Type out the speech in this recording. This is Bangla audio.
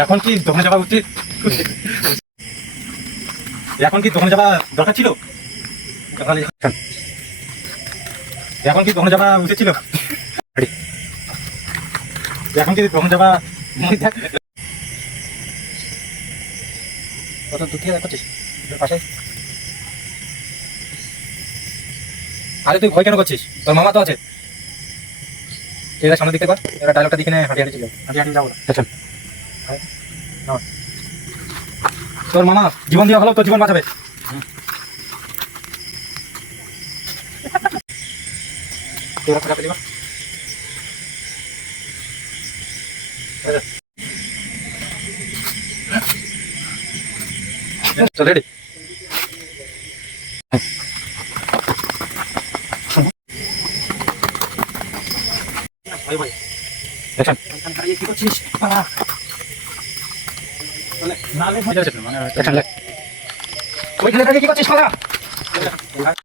এখন কি দোকানে যাওয়া উচিত? এখন কি দোকানে যাওয়া দরকার ছিল? এখন কি দোকানে যাওয়া উচিত ছিল? এখন কি দোকানে যাওয়া কত দূর থেকে করছিস পাশে? আরে তুই ভয় কেন করছিস? তোর মামা তো আছে। এরা সামনের দিকে কর, এরা ডায়লগটা দিকে হাঁটি হাঁটি ছিল, হাঁটি হাঁটি যাবো। আচ্ছা, তোর মামা জীবন দেওয়া হলো, তোর জীবন বাঁচাবে। চল রেডি। কি করছিস? ওইখানে কি করছিস?